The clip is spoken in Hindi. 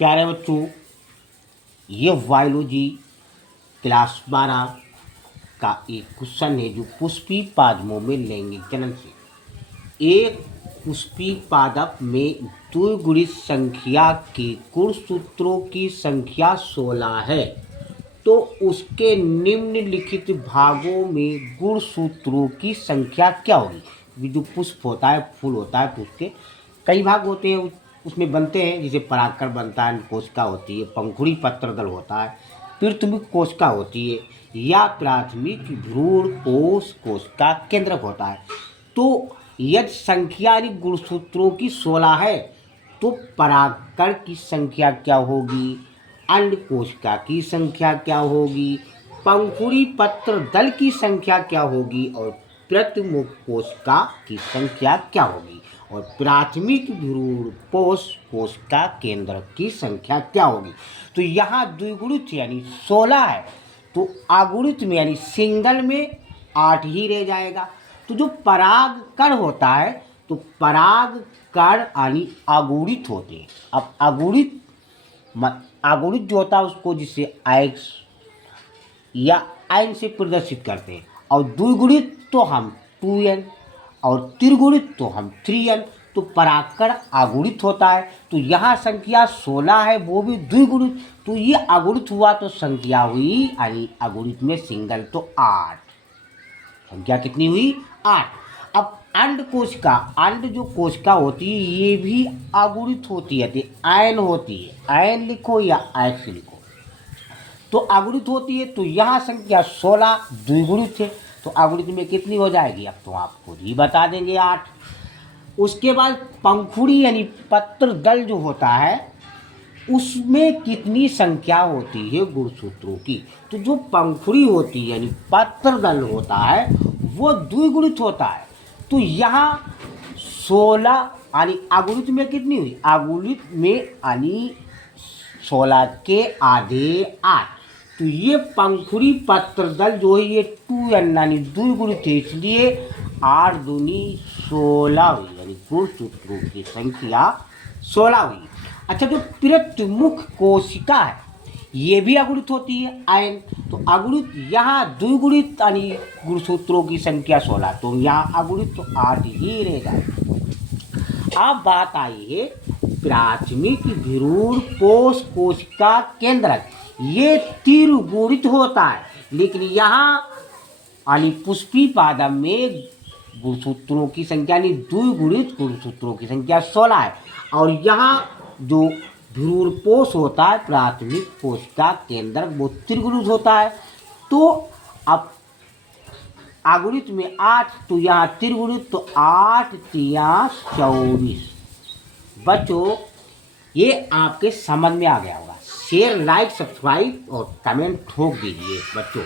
प्यारे बच्चों, ये बायोलॉजी क्लास 12 का एक क्वेश्चन है जो पुष्पी पादपों में लैंगिक जनन से। एक पुष्पी पादप में द्विगुणित संख्या के गुणसूत्रों की संख्या 16 है, तो उसके निम्नलिखित भागों में गुणसूत्रों की संख्या क्या होगी। जो पुष्प होता है, फूल होता है, तो उसके कई भाग होते हैं, उसमें बनते हैं। जैसे परागकण बनता है, कोशिका होती है, पंखुड़ी पत्रदल होता है, पृथ्वी कोशिका होती है, या प्राथमिक भ्रूण कोश कोशिका केंद्रक होता है। तो यदि संख्या यानी गुणसूत्रों की 16 है, तो परागकण की संख्या क्या होगी, अंड कोशिका की संख्या क्या होगी, पंखुड़ी पत्र दल की संख्या क्या होगी, और प्रतिमुख कोशिका की संख्या क्या होगी, और प्राथमिक भ्रूण कोश कोशिका केंद्र की संख्या क्या होगी। तो यहाँ द्विगुणित यानी 16 है, तो अगुणित में यानी सिंगल में 8 ही रह जाएगा। तो जो परागकण होता है, तो परागकण यानी अगुणित होते हैं। अब अगुणित जो होता है उसको जिससे एक्स या एन से प्रदर्शित करते हैं, और द्विगुणित तो हम 2n, और त्रिगुणित तो हम 3n। तो परागकण अगुणित होता है, तो यहाँ संख्या 16 है, वो भी द्विगुणित, तो ये अगुणित हुआ तो संख्या हुई यानी अगुणित में सिंगल तो 8। संख्या कितनी हुई, 8। अब अंड कोशिका, अंड जो कोशिका होती है ये भी अगुणित होती है, एन होती है, एन लिखो या एक्स लिखो, तो अगुणित होती है। तो यहाँ संख्या 16 द्विगुणित है, तो अगुणित में कितनी हो जाएगी, अब तो आप खुद ही बता देंगे, 8। उसके बाद पंखुड़ी यानी पत्र दल जो होता है उसमें कितनी संख्या होती है गुणसूत्रों की। तो जो पंखुड़ी होती है यानी पत्र दल होता है वो द्विगुणित होता है, तो यहाँ 16 यानी अगुणित में कितनी हुई, अगुणित में यानी 16 के आधे 8। तो ये पंखुड़ी पत्र दल जो है ये 2n यानी द्विगुणित है, इसलिए 8 दूनी 16 हुई, यानी गुणसूत्रों की संख्या 16 हुई। अच्छा, जो प्रतिमुख कोशिका है ये भी अगुणित होती है, आयन। तो अगुणित यहाँ द्विगुणित यानी गुणसूत्रों की संख्या 16, तो यहाँ अगुणित तो 8 ही रहेगा। अब बात आई है प्राथमिक भ्रूण कोश कोशिका केंद्रक, ये त्रिगुणित होता है, लेकिन यहाँ यानी पुष्पी पादप में गुणसूत्रों की संख्या यानी द्विगुणित गुणसूत्रों की संख्या 16 है, और यहाँ जो भ्रूणपोष होता है प्राथमिक कोशिका केंद्रक वो त्रिगुणित होता है। तो अब अगुणित में 8, तो यहाँ त्रिगुणित, तो 8 तिया 24। बच्चों, ये आपके समझ में आ गया होगा। शेयर, लाइक, सब्सक्राइब और कमेंट ठोक दीजिए बच्चों।